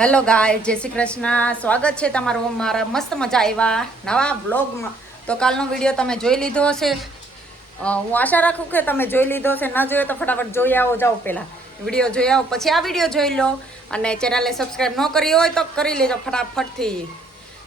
Hello ગાય, જય શ્રી કૃષ્ણ. સ્વાગત છે તમારું મારા મસ્ત મજા આવ્યા નવા બ્લોગમાં. તો કાલનો વિડીયો તમે જોઈ લીધો હશે. હું આશા રાખું કે તમે જોઈ લીધો હશે. ન જોયો તો ફટાફટ જોઈ આવો, જાઓ પહેલાં વિડીયો જોઈ આવો, પછી આ વિડીયો જોઈ લો. અને ચેનલને સબસ્ક્રાઈબ ન કરી હોય તો કરી લેજો ફટાફટથી.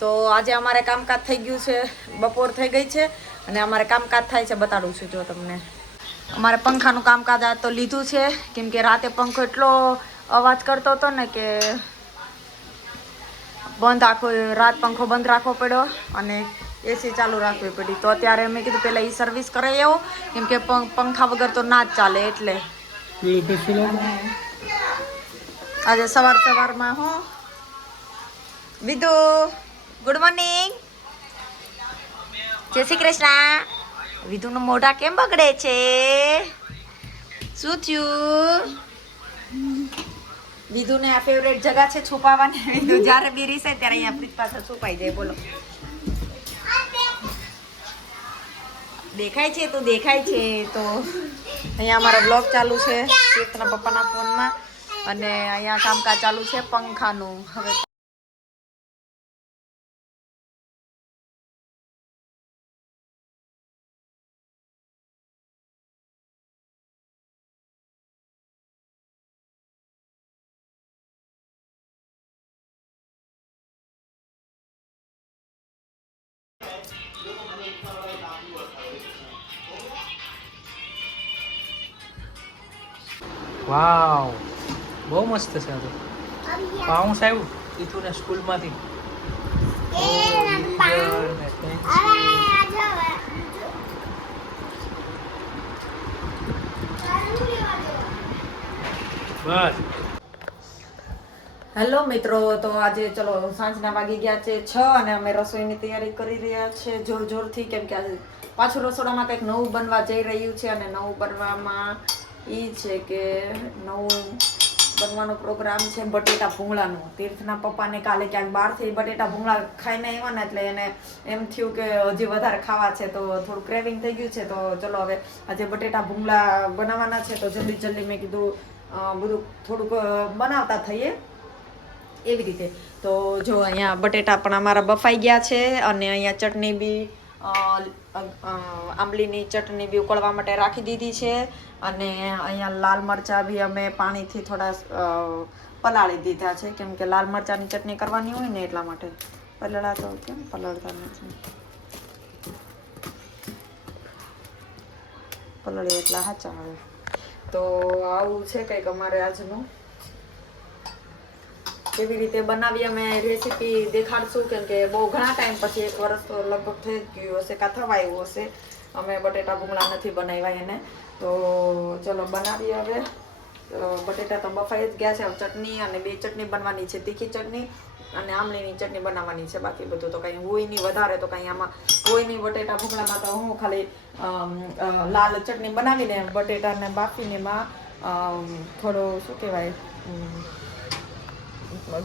તો આજે અમારે કામકાજ થઈ ગયું છે, બપોર થઈ ગઈ છે અને અમારે કામકાજ થાય છે, બતાડું છું જો તમને. અમારે પંખાનું કામકાજ આ તો લીધું છે, કેમ કે રાતે પંખો એટલો અવાજ કરતો હતો ને કે રાત પંખો બંધ રાખવો પડ્યો અને એસી ચાલુ રાખવી પડી. તો અત્યારે મેં કીધું પહેલાં એ સર્વિસ કરાવી આવો, કેમ કે પંખા વગર તો ના જ ચાલે. એટલે આજે સવારમાં હું વિદુ, ગુડ મોર્નિંગ, જય શ્રી કૃષ્ણ. વિદુનું મોઢા કેમ બગડે છે? શું થયું? વિદુને આ ફેવરેટ જગા છે છુપાવવાની. વિદુ જ્યારે બી રીસે ત્યારે અહીંયા ફ્રીજ પાછળ છુપાઈ જાય. બોલો, દેખાય છે? તું દેખાય છે તો અહીંયા અમારો બ્લોગ ચાલુ છે તીર્થના પપ્પાના ફોનમાં, અને અહીંયા કામકાજ ચાલુ છે પંખાનું. હવે વાવ, બહુ મસ્ત છે. આ તો પાઉસ આવ્યું તીથુને સ્કૂલમાંથી. બસ. હેલો મિત્રો, તો આજે ચલો સાંજના વાગી ગયા છે 6 અને અમે રસોઈની તૈયારી કરી રહ્યા છીએ જોરથી, કેમ કે આજે પાછું રસોડામાં કંઈક નવું બનવા જઈ રહ્યું છે. અને નવું બનવામાં એ છે કે નવું બનવાનો પ્રોગ્રામ છે બટેટા ભૂંગળાનો. તીર્થના પપ્પાને કાલે ક્યાંક બહારથી બટેટા ભૂંગળા ખાઈને આવ્યા ને, એટલે એને એમ થયું કે હજી વધારે ખાવા છે, તો થોડું ક્રેવિંગ થઈ ગયું છે. તો ચલો હવે આજે બટેટા ભૂંગળા બનાવવાના છે, તો જલ્દી મેં કીધું બધું થોડુંક બનાવતા થઈએ એવી રીતે. તો જો અહીંયા બટેટા પણ અમારા બફાઈ ગયા છે, અને અહીંયા ચટણી બી આંબલીની ચટણી બી ઉકળવા માટે રાખી દીધી છે. અને અહીંયા લાલ મરચાં બી અમે પાણીથી થોડા પલાળી દીધા છે, કેમ કે લાલ મરચાંની ચટણી કરવાની હોય ને એટલા માટે. પલળા તો કેમ પલળતા નથી, પલળે એટલા સાચા આવે. તો આવું છે કંઈક અમારે આજનું. કેવી રીતે બનાવી અમે રેસીપી દેખાડશું, કેમ કે બહુ ઘણા ટાઈમ પછી, 1 વર્ષ તો લગભગ થઈ ગયું હશે, કાં થવા આવ્યું હશે, અમે બટેટા ભૂંગળા નથી બનાવ્યા એને. તો ચલો બનાવીએ હવે. બટેટા તો બફાઈ જ ગયા છે. ચટણી અને 2 ચટણી બનવાની છે, તીખી ચટણી અને આમલીની ચટણી બનાવવાની છે. બાકી બધું તો કંઈ હોય નહીં વધારે, તો કંઈ આમાં હોય નહીં. બટેટા ભૂંગળામાં તો હું ખાલી લાલ ચટણી બનાવીને બટેટાને બાફીને એમાં થોડું શું કહેવાય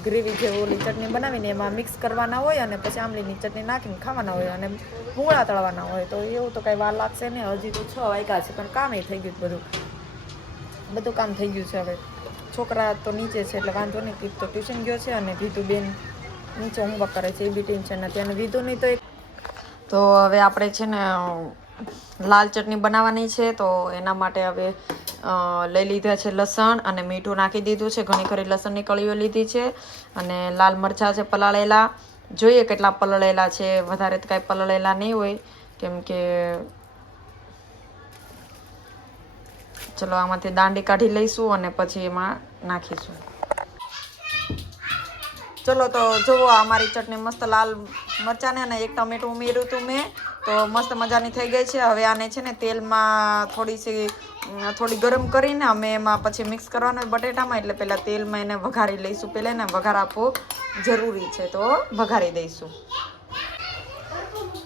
ગ્રેવી જેવી ઓલી ચટણી બનાવીને એમાં મિક્સ કરવાના હોય, અને પછી આમલીની ચટણી નાખીને ખાવાના હોય, અને ભૂંગળા તળવાના હોય. તો એવું તો કાંઈ વાર લાગશે ને. હજી તો 6 વાગ્યા છે, પણ કામ થઈ ગયું, બધું કામ થઈ ગયું છે. હવે છોકરા તો નીચે છે એટલે વાંધો નહીં, કીધું તો ટ્યુશન ગયો છે, અને વિધુ બેન નીચે હોમવર્ક કરે છે, એ બી ટેન્શન નથી. અને વિધુની તો હવે આપણે છે ને લાલ ચટણી બનાવવાની છે, તો એના માટે હવે લઈ લીધા છે લસણ, અને મીઠું નાખી દીધું છે. ઘણી ખરી લસણની કળીઓ લીધી છે, અને લાલ મરચાં છે પલાળેલા. જોઈએ કેટલા પલળેલા છે, વધારે તો કાંઈ પલળેલા નહીં હોય, કેમ કે ચલો આમાંથી દાંડી કાઢી લઈશું અને પછી એમાં નાખીશું. ચલો તો જુઓ, અમારી ચટણી મસ્ત લાલ મરચાંને અને 1 ટમેટું ઉમેર્યું હતું મેં, તો મસ્ત મજાની થઈ ગઈ છે. હવે આને છે ને તેલમાં થોડી ગરમ કરીને અમે એમાં પછી મિક્સ કરવાનું હોય બટેટામાં, એટલે પહેલાં તેલમાં એને વઘારી લઈશું. પહેલાં એને વઘાર આપવો જરૂરી છે, તો વઘારી દઈશું.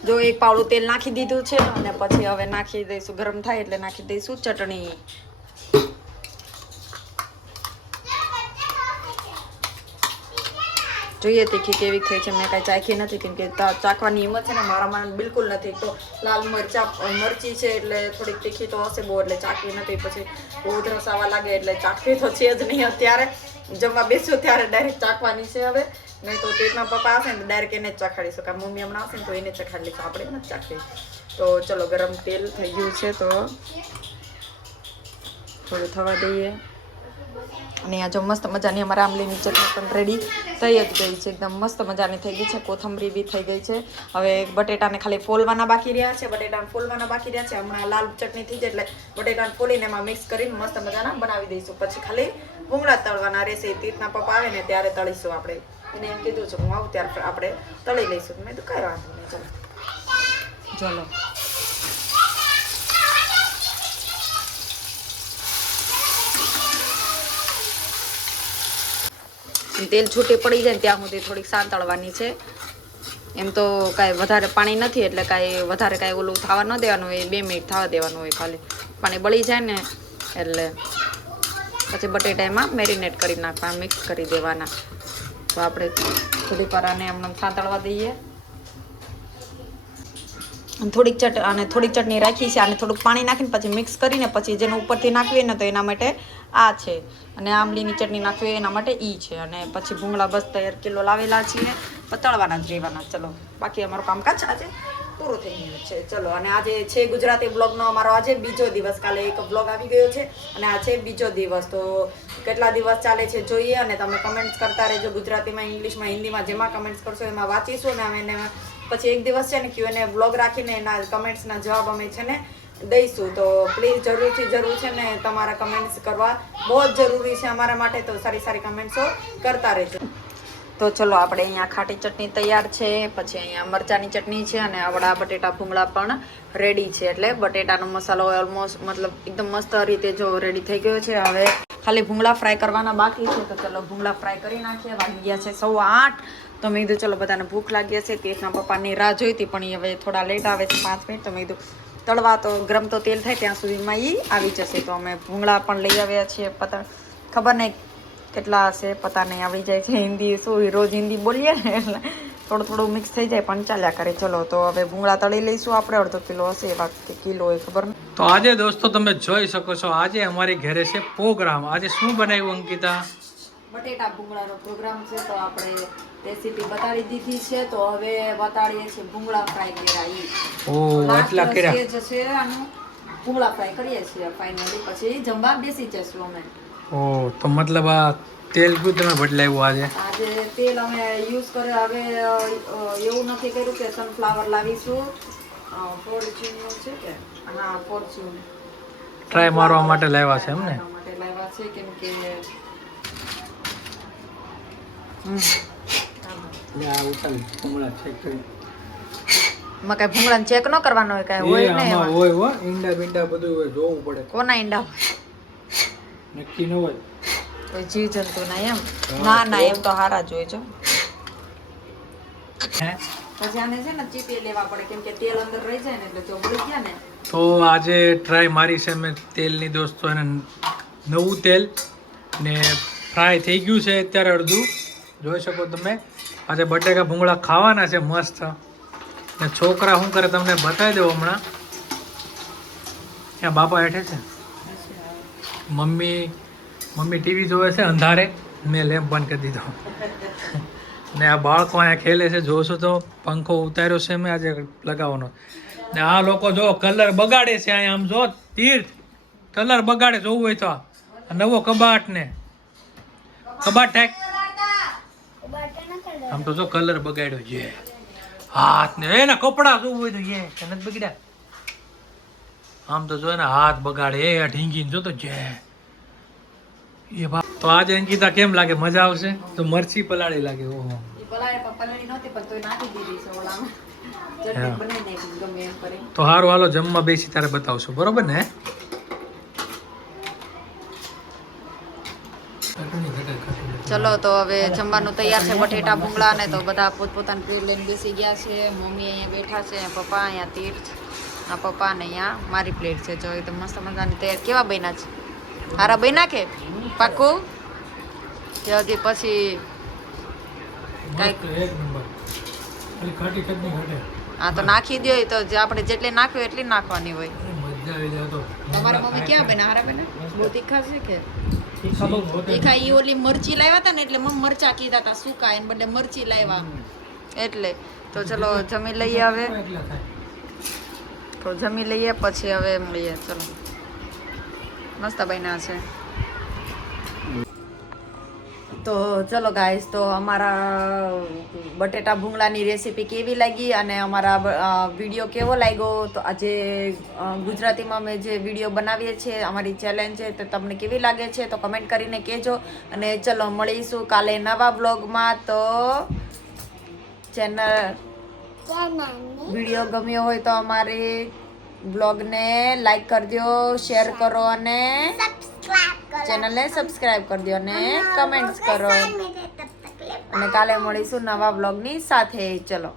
જો 1 પાવડું તેલ નાખી દીધું છે, અને પછી હવે નાખી દઈશું, ગરમ થાય એટલે નાખી દઈશું ચટણી. જોઈએ તીખી કેવી થઈ છે. મેં કાંઈ ચાખી નથી, કેમ કે ચાખવાની હિંમત છે ને મારામાં બિલકુલ નથી. તો લાલ મરચી છે એટલે થોડીક તીખી તો હશે બહુ, એટલે ચાખવી નથી. પછી બહુ રસ આવવા લાગે એટલે ચાખવી તો છે જ નહીં અત્યારે. જમવા બેસ્યો ત્યારે ડાયરેક્ટ ચાખવાની છે હવે, નહીં તો પેટના પપ્પા આવશે ને તો ડાયરેક્ટ એને જ ચખાડીશું. કાં મમ્મી હમણાં આવશે ને તો એને ચખાડી લઈશું, આપણે નથી ચાખી. તો ચલો ગરમ તેલ થઈ ગયું છે તો થોડું થવા દઈએ. અને આ જો મસ્ત મજાની અમારા આંબલીની ચટણી પણ રેડી થઈ જ ગઈ છે, એકદમ મસ્ત મજાની થઈ ગઈ છે. કોથમરી બી થઈ ગઈ છે. હવે બટેટાને ખાલી ફોલવાના બાકી રહ્યા છે, હમણાં લાલ ચટણી થઈ જાય એટલે બટેટાને ફોલીને એમાં મિક્સ કરીને મસ્ત મજાના બનાવી દઈશું. પછી ખાલી ભૂંગળા તળવાના રહેશે. તીર્થના પપ્પા આવે ને ત્યારે તળીશું આપણે. એને એમ કીધું છે હું આવું ત્યારે આપણે તળી લઈશું. મેં તો કાંઈ વાંધો નહીં. ચલો તેલ છૂટી પડી જાય ને ત્યાં સુધી થોડીક સાંતળવાની છે. એમ તો કાંઈ વધારે પાણી નથી એટલે કાંઈ વધારે કાંઈ ઓલું થવા ન દેવાનું હોય, 2 મિનિટ થવા દેવાનું હોય. ખાલી પાણી બળી જાય ને એટલે પછી બટેટા એમાં મેરિનેટ કરી નાખવાના, મિક્સ કરી દેવાના. તો આપણે થોડીક વાર આને હમણાં સાંતળવા દઈએ. થોડીક ચટણી રાખી છે. આને થોડુંક પાણી નાખીને પછી મિક્સ કરીને પછી જેને ઉપરથી નાખવીએ ને તો એના માટે આ છે, અને આંબલીની ચટણી નાખવી એના માટે ઈ છે. અને પછી ભૂંગળા બસ તૈયાર કિલો લાવેલા છીએ, તળવાના જ રહેવાના. ચલો બાકી અમારું કામકાજ આજે પૂરું થઈ ગયું છે. ચલો અને આજે છે ગુજરાતી બ્લોગનો અમારો આજે બીજો દિવસ. કાલે એક બ્લોગ આવી ગયો છે અને આ છે બીજો દિવસ. તો કેટલા દિવસ ચાલે છે જોઈએ અને તમે કમેન્ટ્સ કરતા રહેજો. ગુજરાતીમાં, ઇંગ્લિશમાં, હિન્દીમાં જેમાં કમેન્ટ્સ કરશો એમાં વાંચીશું ને અમે એને પછી એક દિવસ છે ને Q&A બ્લોગ રાખીને એના કમેન્ટ્સના જવાબ અમે છે ને દઈશું. તો પ્લીઝ જરૂર છે ને તમારા કમેન્ટ્સ કરવા બહુ જ જરૂરી છે અમારા માટે. તો સારી કમેન્ટ્સો કરતા રહેજો. તો ચલો આપણે અહીંયા ખાટી ચટણી તૈયાર છે, પછી અહીંયા મરચાંની ચટણી છે અને આવડા બટેટા ભૂંગળા પણ રેડી છે. એટલે બટેટાનો મસાલો ઓલમોસ્ટ મતલબ એકદમ મસ્ત રીતે જો રેડી થઈ ગયો છે. હવે ખાલી ભૂંગળા ફ્રાય કરવાના બાકી છે. તો ચલો ભૂંગળા ફ્રાય કરી નાખીએ. વાગી ગયા છે 8:15. તો મેં કીધું ચલો બધાને ભૂખ લાગી હશે. તીર્થના પપ્પાની રાહ જોઈ હતી પણ એ હવે થોડા લેટ આવે છે, 5 મિનિટ. તો મેં કીધું તળવા તો ગરમ તો તેલ થાય ત્યાં સુધીમાં એ આવી જશે. તો અમે ભૂંગળા પણ લઈ આવ્યા છીએ. ખબર નહીં કેટલા હશે, પતા નહીં. આવી જાય છે હિન્દી, શું રોજ હિન્દી બોલીએ ને એટલે થોડું મિક્સ થઈ જાય પણ ચાલ્યા કરે. ચલો તો હવે ભૂંગળા તળી લઈશું આપણે. અડધો કિલો હશે, એવા કિલો હોય ખબર નહીં. તો આજે દોસ્તો તમે જોઈ શકો છો આજે અમારી ઘરે છે પ્રોગ્રામ. આજે શું બનાવ્યું અંકિતા? બટેટા ભૂંગળાનો પ્રોગ્રામ છે. તો આપણે રેસીપી બતાડી દીધી છે. તો હવે બતાડીએ છીએ ભૂંગળા ફ્રાય કર્યા. એટલા કર્યા છે આનું ભૂંગળા ફ્રાય કરીએ છીએ ફાઇનલી. પછી જમવા બેસી જશું અમે. તો મતલબ આ તેલ કયું તમે બદલાવ્યું આજે તેલ અમે યુઝ કર્યો. હવે એવું નથી કર્યું કે સનફ્લાવર લાવીશું. ફોર્ચ્યુનનું છે કે હા ફોર્ચ્યુન ટ્રાય મારવા માટે લાવ્યા છે એમ ને? માટે લાવ્યા છે કેમ કે માં કઈ ભૂંગળાને ચેક ન કરવાનો હોય, કઈ હોય ને એમાં હોય ઈંડા બિંડા બધું હોય, જોવું પડે. કોના ઈંડા નક્કી ન હોય, કોઈ જીવ જંતુ ના એમ? ના એમ તો હારા જ હોય છે. પછી આને છે ને ચીપી લેવા પડે કેમ કે તેલ અંદર રહી જાય ને એટલે જો બળી ગયા ને. તો આજે ટ્રાય મારી છે મેં તેલની દોસ્તો, અને નવું તેલ ને ફ્રાય થઈ ગયું છે અત્યારે અડધું. જોઈ શકો તમે. આજે બટેકા ભૂંગળા ખાવાના છે મસ્ત. ને છોકરા શું કરે તમને બતાવી દઉં હમણાં. ત્યાં બાપા હેઠે છે, મમ્મી ટીવી જોવે છે અંધારે, મેં લેમ્પ બંધ કરી દીધો. ને આ બાળકો અહીંયા ખેલે છે. જોશો તો પંખો ઉતાર્યો છે મેં આજે લગાવવાનો. ને આ લોકો જો કલર બગાડે છે અહીંયા. આમ જો તીર્થ કલર બગાડે, જોવું હોય તો આ નવો કબાટ ને કબાટ ટેક. આમ તો જો કલર બગાડ્યો છે હાથ ને એના કપડા જોવું હોય તો એ નથી બગડ્યા. આમ તો જો એના હાથ બગાડે એ ઢીંગીને જો તો જે એ તો આજે અંકિતા કેમ લાગે? મજા આવશે? તો મરચી પલાળી લાગે. ઓહો પલાળી નહોતી પણ તોય નાખી દીધી છે ઓલામાં. ચટણી બનાવી નાખી ગમે એમ કરી. તો હારું હાલો જમવા બેસી ત્યારે બતાવશું, બરોબર ને? ચલો તો હવે જમવાનું તૈયાર છે. બટેટા ભૂંગળા ને તો બધા પોતપોતાની પ્લેટ લઈને બેસી ગયા છે. મમ્મી અહીંયા બેઠા છે, પપ્પા અહીંયા તીર્થ ના પપ્પા ને અહીંયા મારી પ્લેટ છે. જો એકદમ મસ્ત મજાની તૈયાર. કેવા બન્યા છે? હારા બન્યા કે પાકું? કે હજી પછી હા તો નાખી દો. તો જે આપણે જેટલી નાખ્યું એટલી નાખવાની હોય. તમારા મમ્મી ક્યાં બન્યા? હારા બન્યા? બહુ તીખા છે કે તીખા બહુ હોતે. તીખા ઈ ઓલી મરચી લાવ્યા હતા ને એટલે મમ્મી મરચા કીધા હતા સૂકા એને બદલે મરચી લાવ્યા એટલે તો ચલો જમી લઈએ હવે એટલા થાય. તો જમી લઈએ પછી હવે મળીએ ચલો મસ્ત બન્યા છે તો ચલો ગાઈસ તો અમારા બટેટા ભૂંગળાની રેસીપી કેવી લાગી અને અમારા વિડીયો કેવો લાગ્યો તો આજે ગુજરાતીમાં મેં જે વિડીયો બનાવીએ છીએ અમારી ચેલેન્જ છે તો તમને કેવી લાગે છે તો કમેન્ટ કરીને કહેજો અને ચલો મળીશું કાલે નવા બ્લોગમાં તો ચેનલ વિડીયો ગમ્યો હોય તો અમારી બ્લોગને લાઈક કરજો શેર કરો અને ચેનલને સબસ્ક્રાઇબ કરી દો અને કમેન્ટ્સ કરો અને કાલે મળીશું નવા બ્લોગની સાથે ચલો